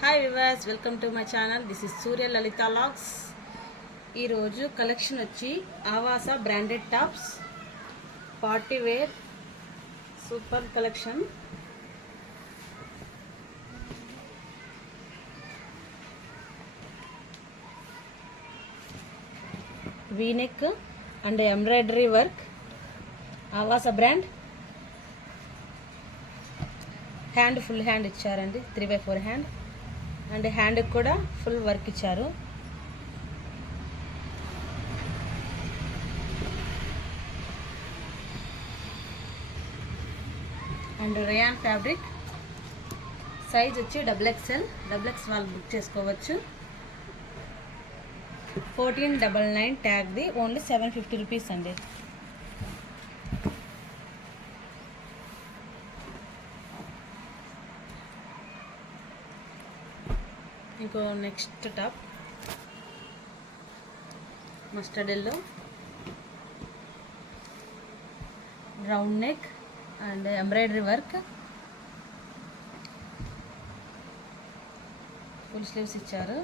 Hi viewers, welcome to my channel. This is Surya Lalitha logs. ఈరోజు collection వచ్చి Avaasa branded tops, party wear super collection. V neck and embroidery work, Avaasa brand. Hand full hand ఇచ్చారండి, 3/4 hand. And హ్యాండ్కి కూడా full work ఇచ్చారు. And rayon fabric, size వచ్చి XXL వాళ్ళు book చేసుకోవచ్చు. 1499 ట్యాగ్ది, ఓన్లీ 750 రూపీస్ అండి. ఇంకో next top mustard yellow, round neck and embroidery work, full sleeves ఇచ్చారు.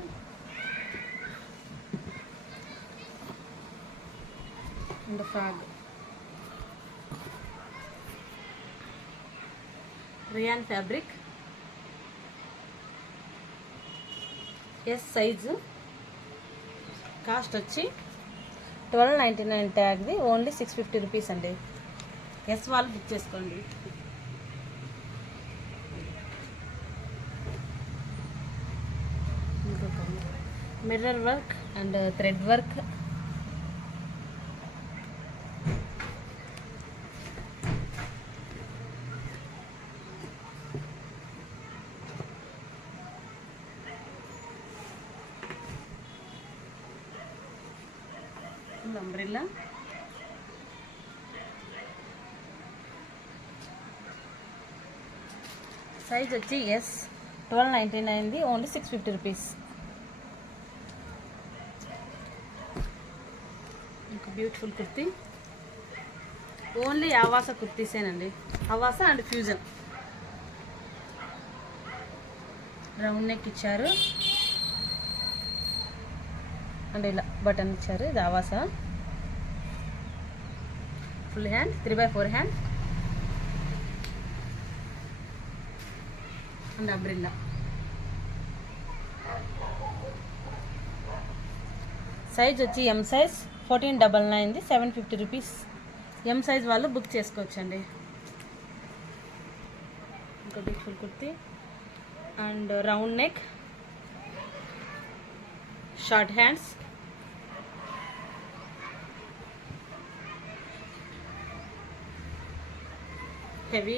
And frock, rayon fabric, S size, cost వచ్చి 1299 ట్యాగ్ది, ఓన్లీ 650 రూపీస్ అండి. ఎస్ వాళ్ళు బుక్ చేసుకోండి. ఇంకొక mirror work and thread work, umbrella, size వచ్చి ఎస్, 1299ది, ఓన్లీ 650 రూపీస్. ఇంకా బ్యూటిఫుల్ కుర్తీ, ఓన్లీ ఆవాస కుర్తీసేనండి. Avaasa and fusion. Round neck ఇచ్చారు అండ్ ఇలా బటన్ ఇచ్చారు. ఇది Avaasa. Full hand, 3/4 hand and umbrella. Size వచ్చి ఎం సైజ్, 1499ది, 750 రూపీస్. ఎం సైజ్ వాళ్ళు బుక్ చేసుకోవచ్చండి. ఇంకా beautiful kurti and round neck, short hands, heavy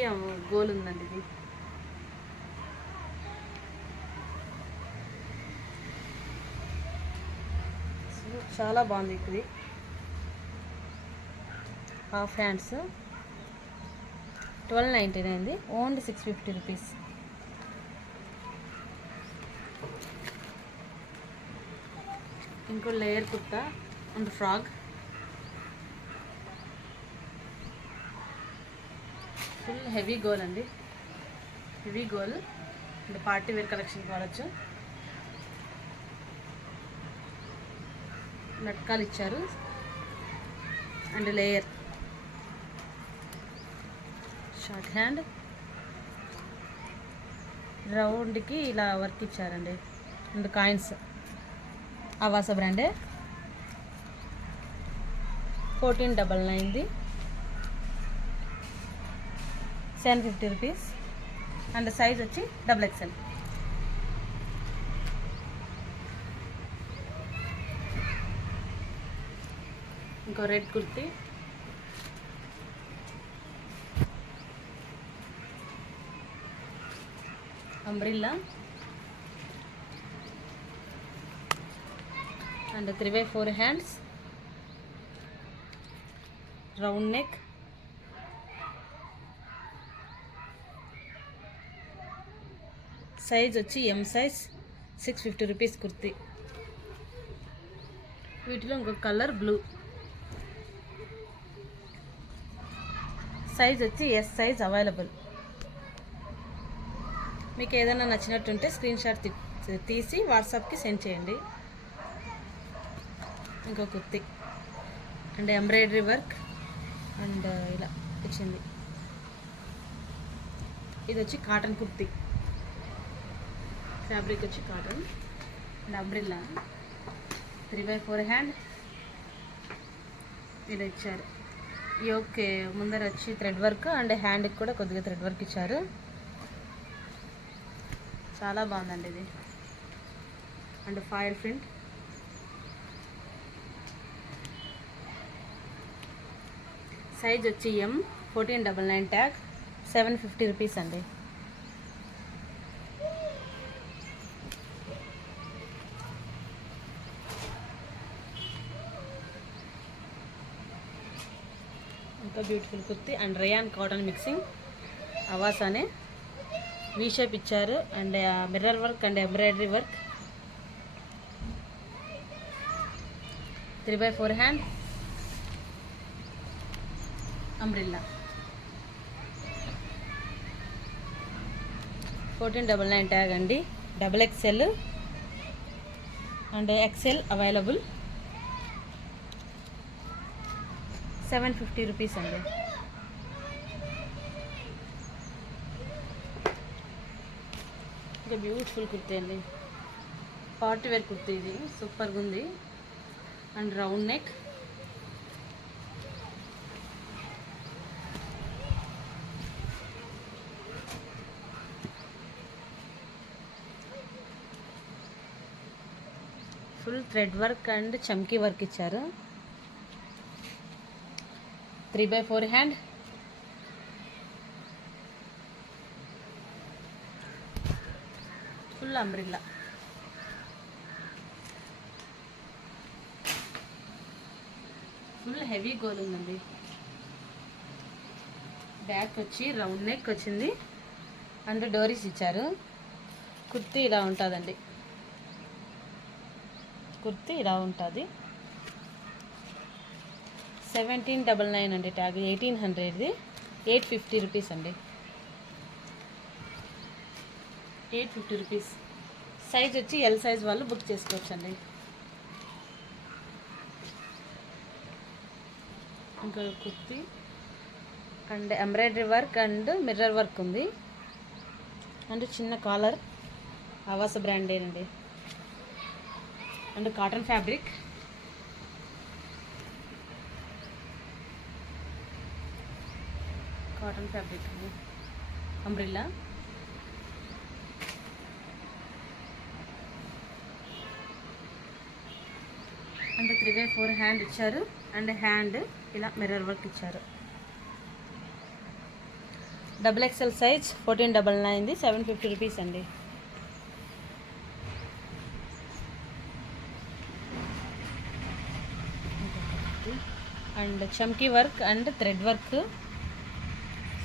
గోల్ ఉందండి. ఇది చాలా బాగుంది. ఇది హాఫ్ హ్యాండ్స్, 1299ది, ఓన్లీ 650 రూపీస్. ఇంకో layer kurta and frock, full heavy గోల్ అండి. హెవీ గోల్ అండ్ పార్టీ వేర్ కలెక్షన్ వాడచ్చు. లట్కాలు ఇచ్చారు అండ్ లేయర్, షార్ట్ హ్యాండ్, రౌండ్కి ఇలా వర్క్ ఇచ్చారండి. అండ్ కాయిన్స్, ఆవాస బ్రాండే, 1499ది, 750 రూపీస్. అండ్ సైజ్ వచ్చి XXL. ఇంకో red kurti, umbrella and 3/4 hands, round neck, size వచ్చి ఎం సైజ్, 650 రూపీస్ కుర్తీ. వీటిలో ఇంకొక కలర్ బ్లూ, సైజ్ వచ్చి ఎస్ సైజ్ అవైలబుల్. మీకు ఏదైనా నచ్చినట్టుంటే స్క్రీన్ షాట్ తీసి వాట్సాప్కి సెండ్ చేయండి. ఇంకో kurti and embroidery work and ఇలా వచ్చింది. ఇది వచ్చి కాటన్ కుర్తి, ఫ్యాబ్రిక్ వచ్చి కాటన్ అండ్ అంబ్రిల్లా 3/4 హ్యాండ్ ఇలా ఇచ్చారు. ఓకే, ముందర వచ్చి థ్రెడ్ వర్క్ అండ్ హ్యాండ్కి కూడా కొద్దిగా థ్రెడ్ వర్క్ ఇచ్చారు. చాలా బాగుందండి ఇది. And foil print. సైజ్ వచ్చి M 1499 ట్యాగ్ 750 రూపీస్ అండి. ఇంకా beautiful kurti and rayon cotton mixing అవాసానే వీ షేప్ ఇచ్చారు and mirror work and embroidery work 3/4 hand umbrella 1499 tag అండి. XXL and XL available 750 rupees అండి. ఇంకా బ్యూటిఫుల్ కుర్తీ అండి, పార్టీ వేర్ కుర్తీ. ఇది సూపర్గా ఉంది and round neck. Full thread work and చమ్కీ వర్క్ ఇచ్చారు. 3/4 hand full umbrella. Full heavy గోల్ ఉందండి. బ్యాక్ వచ్చి రౌండ్ నెక్ వచ్చింది అండ్ డోరీస్ ఇచ్చారు. కుర్తీ ఇలా ఉంటుందండి, కుర్తీ ఇలా ఉంటుంది. 1799 అండి ట్యాగ్ 1800ది 850 రూపీస్ అండి. 850 రూపీస్. సైజ్ వచ్చి L సైజ్ వాళ్ళు బుక్ చేసుకోవచ్చండి. ఇంకా kurti and embroidery work and mirror work ఉంది అండ్ చిన్న కాలర్ ఆవాస బ్రాండేనండి and cotton fabric. Cotton fabric umbrella. And 3/4 hand ఇచ్చారు అండ్ హ్యాండ్ ఇలా మిర్రర్ వర్క్ ఇచ్చారు. XXL సైజ్ 1499 750 రూపీస్ అండి. అండ్ చమ్కీ వర్క్ అండ్ థ్రెడ్ వర్క్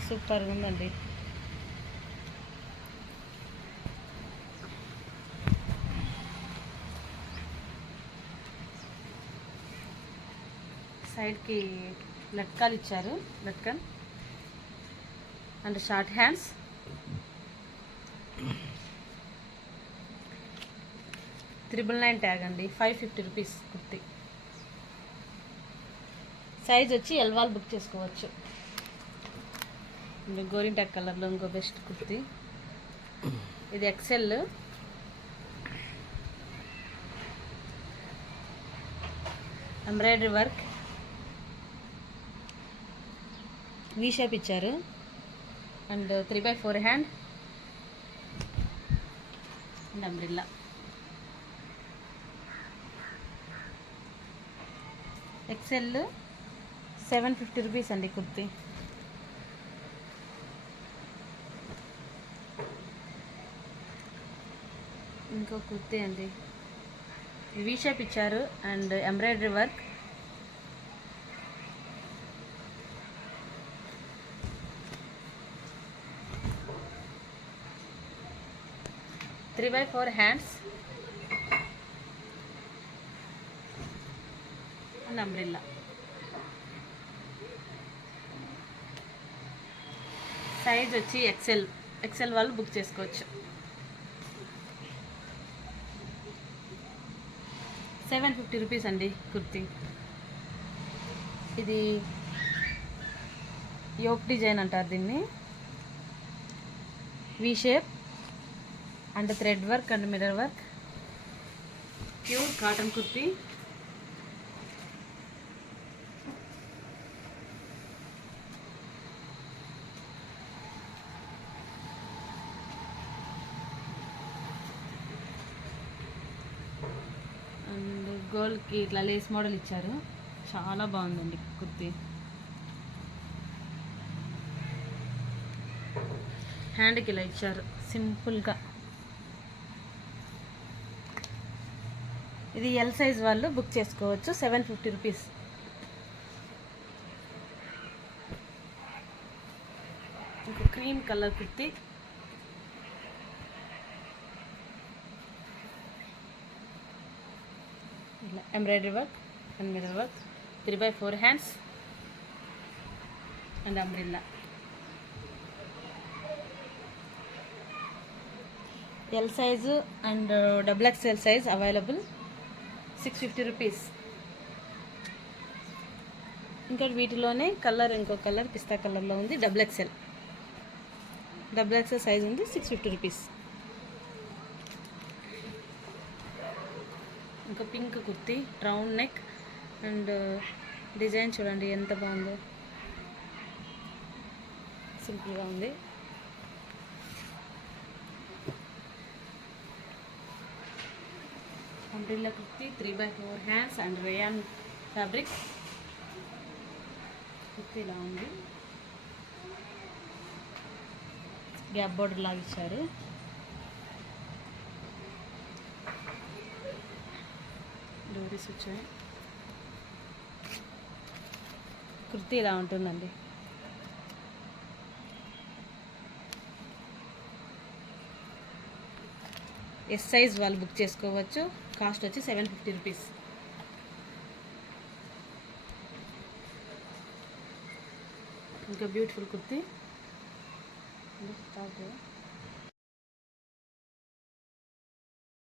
సూపర్గా ఉందండి. సైడ్కి లట్కాలు ఇచ్చారు, లట్కన్ అండ్ షార్ట్ హ్యాండ్స్. $999 ట్యాగ్ అండి 550 రూపీస్ కుర్తి. సైజ్ వచ్చి L వాళ్ళు బుక్ చేసుకోవచ్చు. గోరింటాక్ కలర్లో ఇంకో బెస్ట్ కుర్తి. ఇది XL. Embroidery work V shape ఇచ్చారు and 3/4 hand and umbrella. XL 750 rupees అండి కుర్తి. ఇంకో కుర్తి అండి, వీ షేప్ ఇచ్చారు and embroidery work. Three by 4 hands and umbrella. Size వచ్చి XL ఎక్సెల్ వాళ్ళు బుక్ చేసుకోవచ్చు. 750 రూపీస్ అండి కుర్తీ. ఇది యోక్ డిజైన్ అంటారు దీన్ని. V shape and thread work and mirror work. Pure cotton kurti. And గోల్డ్కి ఇట్లా లేస్ మోడల్ ఇచ్చారు, చాలా బాగుందండి కుర్తీ. హ్యాండ్కి ఇలా ఇచ్చారు సింపుల్గా. ఇది ఎల్ సైజ్ వాళ్ళు బుక్ చేసుకోవచ్చు. 750 రూపీస్. ఇంకో క్రీమ్ కలర్ కుర్తీ. ఇలా embroidery work and mirror work, 3/4 hands and umbrella. L size and XXL size available. 650 rupees. ఇంకా వీటిలోనే కలర్, ఇంకో కలర్ పిస్తా కలర్లో ఉంది, XXL సైజ్ ఉంది, 650 రూపీస్. ఇంకా పింక్ kurti, round neck and design చూడండి ఎంత బాగుందో, సింపుల్గా ఉంది. అంబ్రిల్లా kurti, 3/4 hands and rayon fabric. Kurti ఇలా ఉంది, గ్యాప్ బోర్డర్ లాగా ఇచ్చారు. డోరీస్ వచ్చాయి. కుర్తీ ఇలా ఉంటుందండి. ఎస్ సైజ్ వాళ్ళు బుక్ చేసుకోవచ్చు. కాస్ట్ వచ్చి 750 రూపీస్. ఇంకా బ్యూటిఫుల్ కుర్తీ.